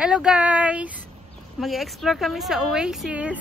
Hello guys! Mag-explore kami sa Oasis.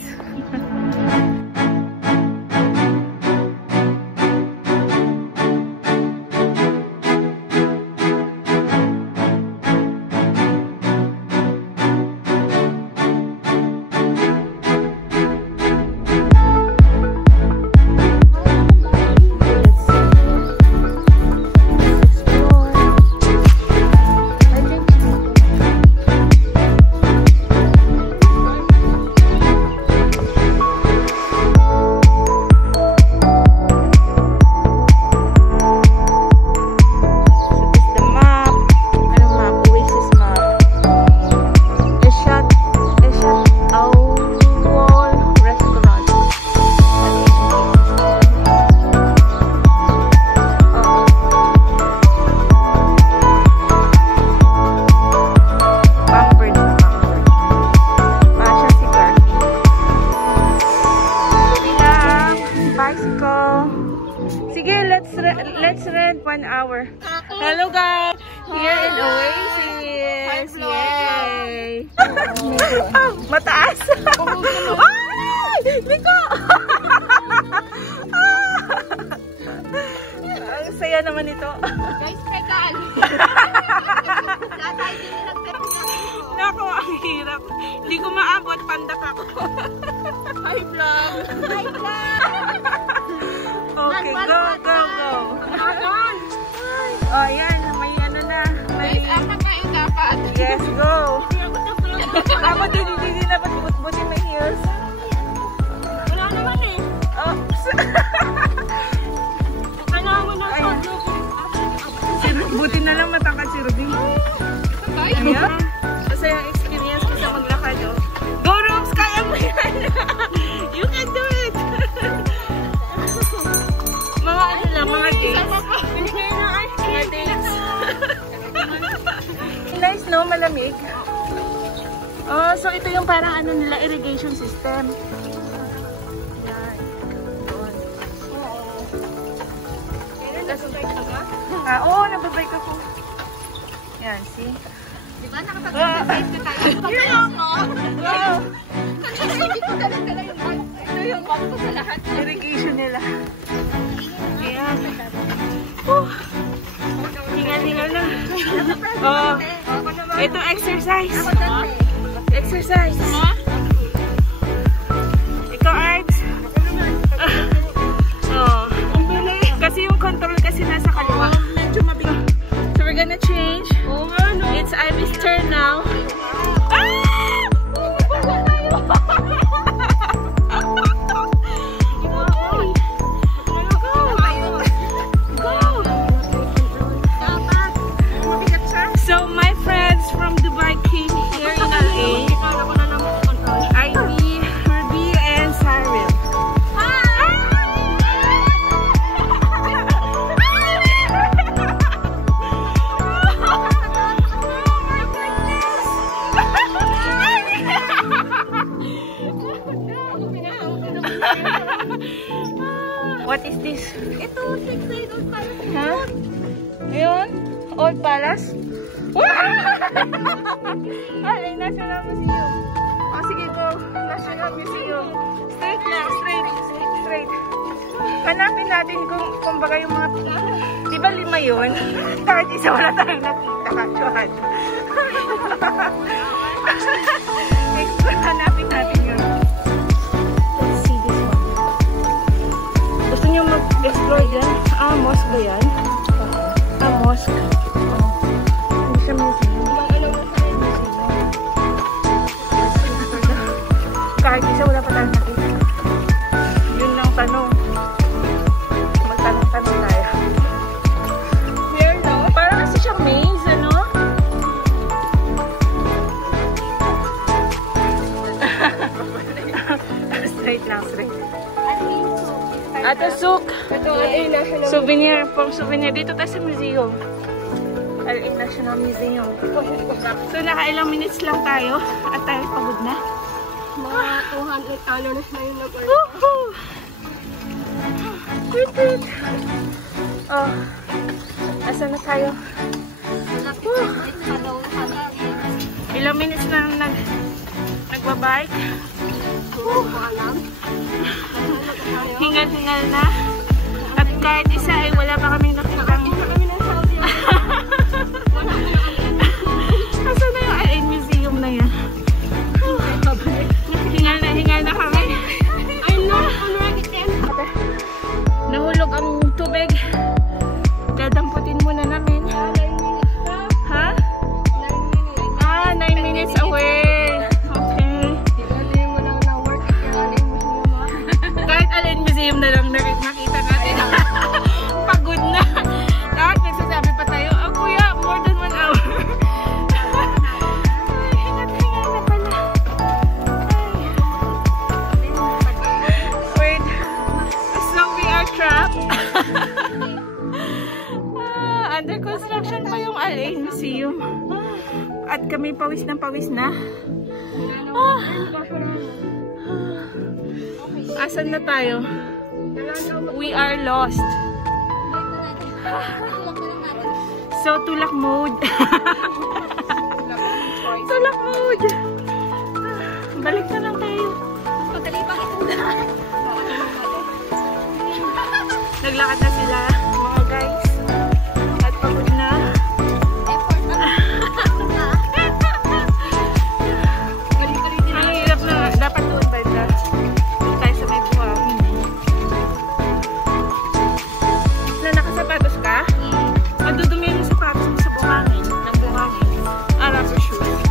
Let's rent 1 hour. Hello guys! Here in Oasis! Yay! Mataas! Ay! Liko! Ang saya naman ito. Guys, pedal! Nako, ang hirap. Hindi ko maabot, pandak ako. Hi vlog! Hi vlog! Okay, go, go, go. Oh, yan. May ano na. May... kayo dapat. Yes, go. Ako din dapat buti may heels. Wala naman eh. Oops. Kailangan mo na buti na lang matangkad si Ruby. Ayan. Kasi yung experience ko sa maglakad. Go, Rubs! Kaya mo yan! You can do it! Mga ano lang, mga dates. Mga dates. Nice, no? Malamig. Oh, so ito yung parang ano nila, irrigation system. Yan. Oo, nababike ako. Yan, see? Diba nakapag-exercise ko tayo? Yan mo! Wow! Hindi ko dala yung bag. Ito yung bag ko sa lahat. Irrigation nila. Ayan. Hingal-hingal na. Oh, ito exercise. Exercise. Ikaw, Arts. Oh. Kasi yung control kasi nasa kaliwa. So we're gonna change. It's Ivy's turn now. So my friends from Dubai came here in LA. Ivy, Ruby, and Cyril. What is this? Ito, six-side old palace. Huh? Ayun? Old Palace? Ay, National Museum. Oh, sige, go. National Museum. Straight lang, straight. Hanapin natin kung baga yung mga... Di ba 5 yun? Kahit isa wala tayong nakita. Kasyuhan. Hanapin natin yun. Let's see this one. Gusto nyo mag-explore dyan? Ah, mosque ba yan? Ah, mosque. Hindi siya museum. Kahit isa wala pa tayong nakita. Yun lang tanong. Magtanong-tanong tayo. Where no? Parang kasi siyang maze, ano? Straight lang, straight. Ato Souk. Ito, National Souvenir, from souvenir. Dito tayo sa museum. LA National Museum. So, nakailang minutes lang tayo at tayo pagod na. Mga 200 calories na yung nag-order. Woohoo! Oh, asan na tayo? Ilang minutes na nagbabike. Hingal-hingal na. At kahit isa ay wala pa kaming nakitang. Asan na yung LA Museum na yan? Hingal na kami. Nahulog ang tubig. Dadamputin muna namin. Ha? 9 minutes away. Okay. Kahit Allen Museum na lang nakita natin. Pagod na. Lahat nagsasabi pa tayo, oh kuya, more than 1 hour. Hingat-hingal na pala. Wait. So we are trapped. Under construction pa yung Allen Museum. At kami pawis na. Asan na tayo? We are lost. So, tulak mode. Tulak mode. Balik na lang tayo. Naglakad na sila, mga guys. At pagod na. Ang hirap na. Dapat doon tayo sa may buhangin. Na nakasapatos ka? Madudumi yung sapatos mo sa buhangin. Ng buhangin. Rubber shoes.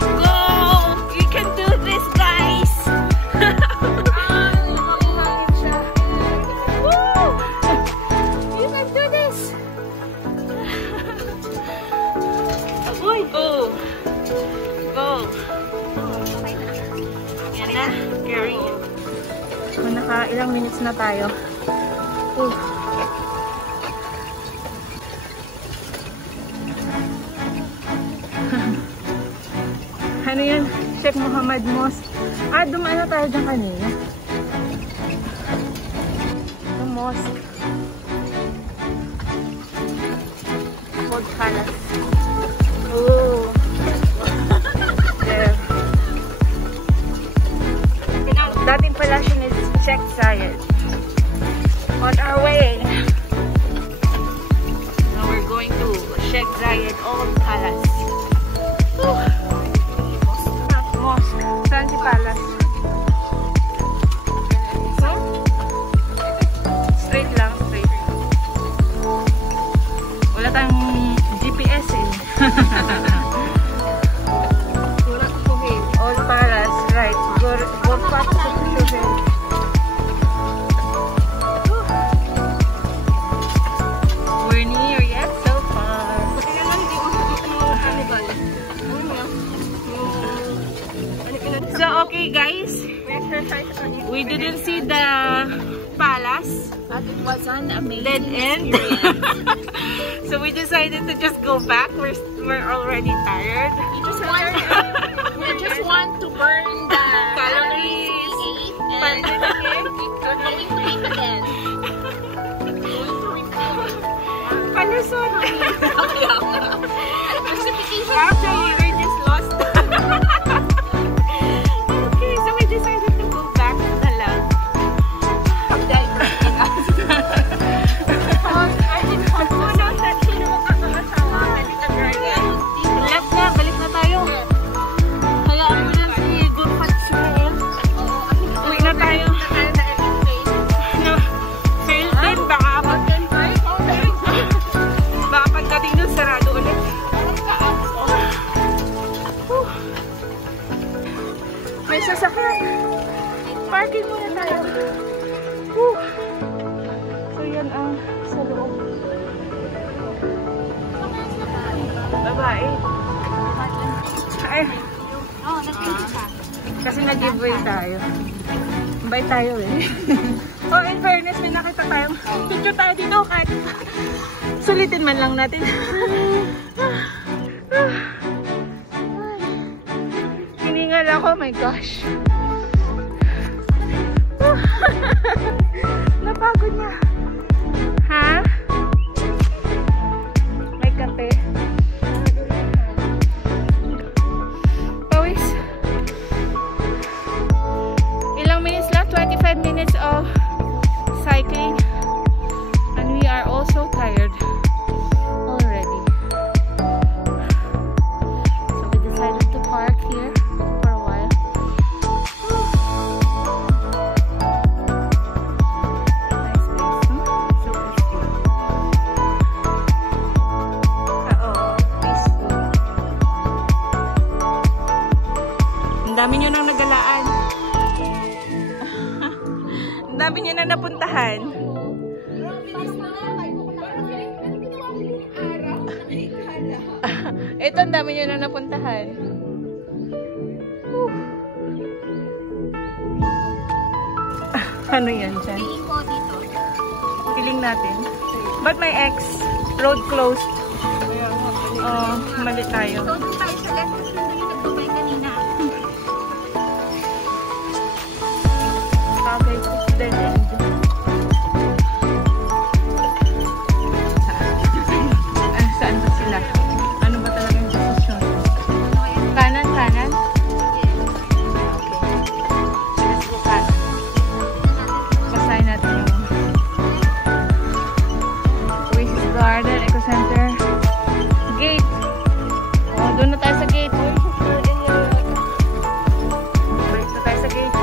Go! You can do this, guys! Mabuhangin siya. Woo! You can do this! Uy! Go! Go! Yan na. Carry it. Naka ilang minutes na tayo. Ano yan? Sheikh Mohammed Mosque. Dumaan na tayo dyan kanina. The mosque. Old Palace. Oh. There. Dating palasyo ni Sheikh Zayed. On our way. Now we're going to Sheikh Zayed Old Palace. Mosque. Saan si Palace? Straight lang, straight. Wala tayong GPS eh. Old Palace, right. Go past the Shuhel. We're near yet, so far. So okay guys, we didn't see the palace. But it was an amazing Dead end. So we decided to just go back. We're already tired. We just want to burn the Calories. and we're going to eat again. Palusot. Justification. Actually, we're just lost. Okay, so we decided to go back na lang. Left na, balik na tayo. Hayaan mo na si Gurpat Suhail. Uwi na tayo. No, fail din. Baka pagdating doon, sarado ulit. May sasakyan. Parking muna tayo. So yan ang sa loob. Babae. Ay. Kasi nag-giveaway tayo. Bye tayo eh. Oh, in fairness, may nakita tayong picture tayo dito kahit sulitin man lang natin. Hiningal ako, my gosh. Napagod na. Ha? May kape. minutes of cycling and we are also tired already. So we decided to park here for a while. Nice place, no? So peaceful. Peaceful. Ang dami nyo nang nagalaan. Ang dami nyo nang napuntahan. Ito, ang dami nyo na napuntahan. Ano yan dyan? Piling ko dito. Piling natin. But my ex, road closed. Oh, mali tayo. So, doon tayo sa left kasi nandun yung nagbabay kanina. Okay, it's dead end. Saan ba sila? Ano ba talagang desisyon? Kanan, kanan? Okay. Let's go kanan. Basahin natin yung Oasis Garden, Eco Center. Gate. Oh, doon na tayo sa gate. Balik na tayo sa gate.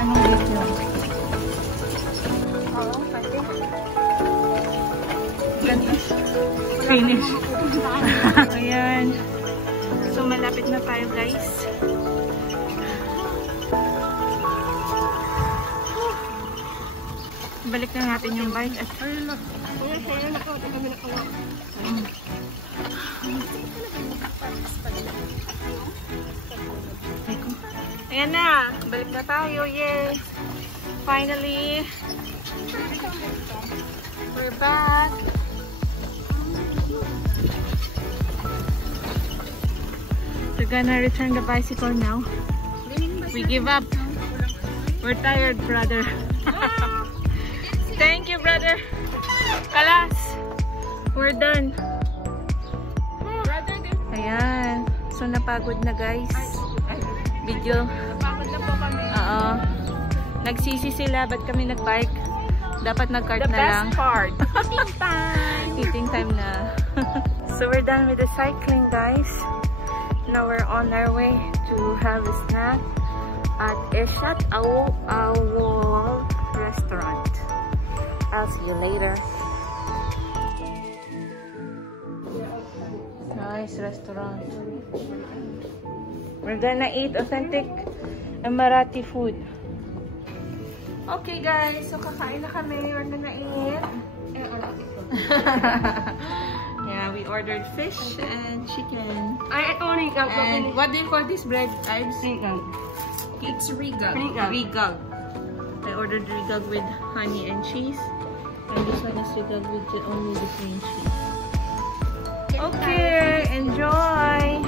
Anong gate yun? Oo, pati. Ganda. Finish. Ayan. So, malapit na tayo, guys. Balik na natin yung bike at ayan na. Balik na tayo. Yay! Finally. We're back. We're gonna return the bicycle now. We give up. We're tired, brother. Thank you, brother. Kalas. We're done. Ayan. So, napagod na, guys. Video. Napagod na po kami. Oo. Nagsisi sila. Ba't kami nag-bike? Dapat nag-cart na lang. The best part. Eating time. Eating time na. So, we're done with the cycling, guys. Now we're on our way to have a snack at Eshat Awol restaurant. I'll see you later. Nice restaurant. We're gonna eat authentic Emirati food. Okay guys, so kakain na kami. We're gonna eat. Yeah, we ordered fish and chicken. And what do you call this bread, Ives? It's rigag. Rigag. I ordered rigag with honey and cheese. And this one is rigag with only the plain cheese. Okay, enjoy!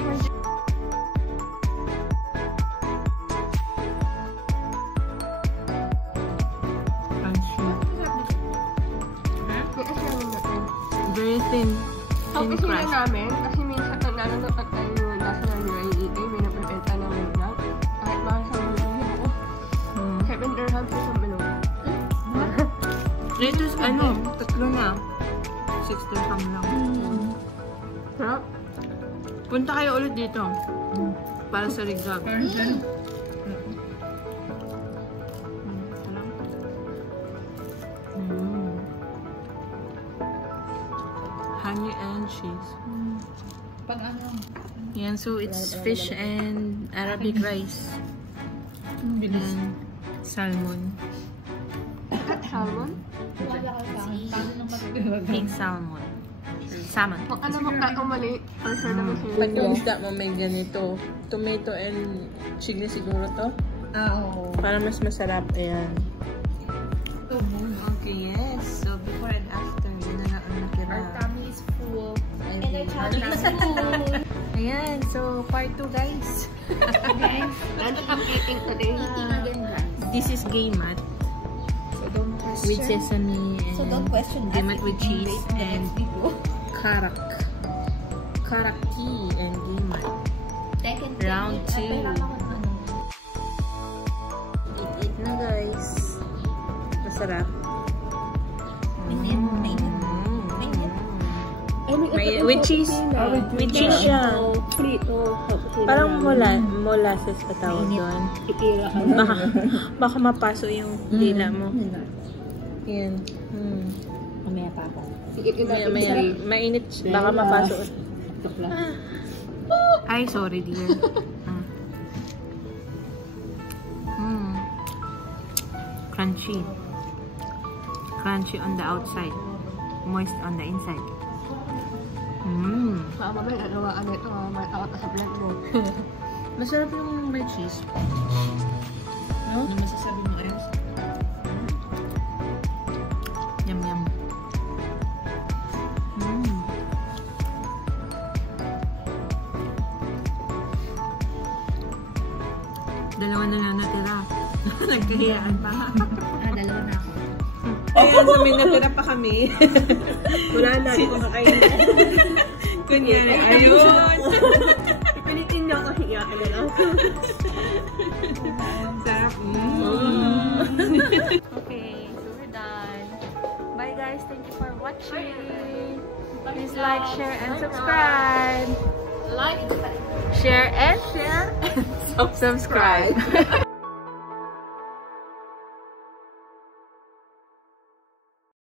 Very thin. Thin crust. namin, kasi minsan ang nanonood at tayo nasa UAE, may naprepenta ng vlog. Kahit mahal sa mga ko. 7 dirhams sa milong. Ito, ano, tatlo na. 6 dirham lang. Sarap. Punta kayo ulit dito. Para sa rigag. Honey and cheese. Yan, so it's fish and Arabic rice. And salmon. Salmon? Pink salmon. Salmon. Kung ano mo kayo mali, for sure naman sa'yo. Pag yung isda mo may ganito, tomato and chili siguro to. Oo. Para mas masarap. Ayan. Okay, yes. So before and after, yun na ang nakira. Our tummy is full. And our tummy is full. Ayan, so part 2 guys. Guys, ano kang eating today? This is gaymat. So don't question. With sesame and So don't question. gaymat with cheese and karak. Karaki and gaymat. Round 2. Eat na guys. Sarap. Mainit. With cheese. With cheese siya. Frito. Parang molasses pa tawag doon. Baka mapaso yung dila mo. Yan. Mamaya pa ako. Mainit. Baka mapaso. Ay, sorry dear. Crunchy. Crunchy on the outside. Moist on the inside. Mamaya nagawaan ito. May takot sa blend mo. Masarap yung may cheese. No? Ano masasabi mo, Els? Yum, yum. Dalawa na lang natira. Nagkahiyaan pa. Dalawa na ako. Ayan, may natira pa kami. Wala na. Kumakain. Kunyari, ayun. Pilitin niyo ako hiyaan na lang. Sarap. Okay, so we're done. Bye guys, thank you for watching. Please like, share, and subscribe. Like, Share and subscribe.